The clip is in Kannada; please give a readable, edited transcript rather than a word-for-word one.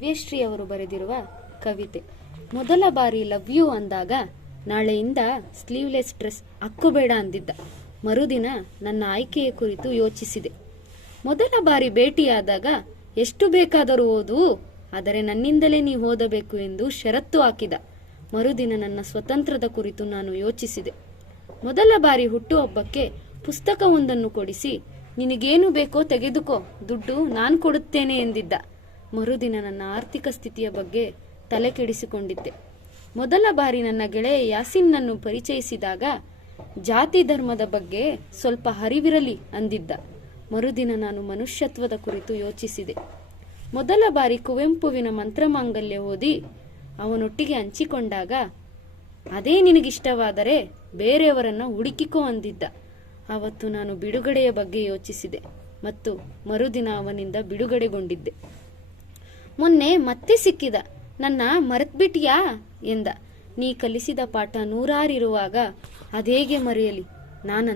ಕಾವ್ಯಶ್ರೀ ಅವರು ಬರೆದಿರುವ ಕವಿತೆ. ಮೊದಲ ಬಾರಿ ಲವ್ ಯು ಅಂದಾಗ ನಾಳೆಯಿಂದ ಸ್ಲೀವ್ಲೆಸ್ ಡ್ರೆಸ್ ಹಾಕ್ಕೋಬೇಡ ಅಂದಿದ್ದ. ಮರುದಿನ ನನ್ನ ಆಯ್ಕೆಯ ಕುರಿತು ಯೋಚಿಸಿದೆ. ಮೊದಲ ಬಾರಿ ಭೇಟಿಯಾದಾಗ ಎಷ್ಟು ಬೇಕಾದರೂ ಓದು, ಆದರೆ ನನ್ನಿಂದಲೇ ನೀ ಓದಬೇಕು ಎಂದು ಷರತ್ತು ಹಾಕಿದ. ಮರುದಿನ ನನ್ನ ಸ್ವತಂತ್ರದ ಕುರಿತು ನಾನು ಯೋಚಿಸಿದೆ. ಮೊದಲ ಬಾರಿ ಹುಟ್ಟುಹಬ್ಬಕ್ಕೆ ಪುಸ್ತಕವೊಂದನ್ನು ಕೊಡಿಸಿ, ನಿನಗೇನು ಬೇಕೋ ತೆಗೆದುಕೋ, ದುಡ್ಡು ನಾನು ಕೊಡುತ್ತೇನೆ ಎಂದಿದ್ದ. ಮರುದಿನ ನನ್ನ ಆರ್ಥಿಕ ಸ್ಥಿತಿಯ ಬಗ್ಗೆ ತಲೆ ಕೆಡಿಸಿಕೊಂಡಿದ್ದೆ. ಮೊದಲ ಬಾರಿ ನನ್ನ ಗೆಳೆಯ ಯಾಸಿನ್ನನ್ನು ಪರಿಚಯಿಸಿದಾಗ ಜಾತಿ ಧರ್ಮದ ಬಗ್ಗೆ ಸ್ವಲ್ಪ ಅರಿವಿರಲಿ ಅಂದಿದ್ದ. ಮರುದಿನ ನಾನು ಮನುಷ್ಯತ್ವದ ಕುರಿತು ಯೋಚಿಸಿದೆ. ಮೊದಲ ಬಾರಿ ಕುವೆಂಪುವಿನ ಮಂತ್ರಮಾಂಗಲ್ಯ ಓದಿ ಅವನೊಟ್ಟಿಗೆ ಹಂಚಿಕೊಂಡಾಗ, ಅದೇ ನಿನಗಿಷ್ಟವಾದರೆ ಬೇರೆಯವರನ್ನ ಹುಡುಕಿಕೋ ಅಂದಿದ್ದ. ಆವತ್ತು ನಾನು ಬಿಡುಗಡೆಯ ಬಗ್ಗೆ ಯೋಚಿಸಿದೆ ಮತ್ತು ಮರುದಿನ ಅವನಿಂದ ಬಿಡುಗಡೆಗೊಂಡಿದ್ದೆ. ಮೊನ್ನೆ ಮತ್ತೆ ಸಿಕ್ಕಿದ. ನನ್ನ ಮರೆತ್ಬಿಟ್ಟಿಯಾ ಎಂದ. ನೀ ಕಲಿಸಿದ ಪಾಠ ನೂರಾರಿರುವಾಗ ಅದೇಗೆ ಮರೆಯಲಿ. ನಾನು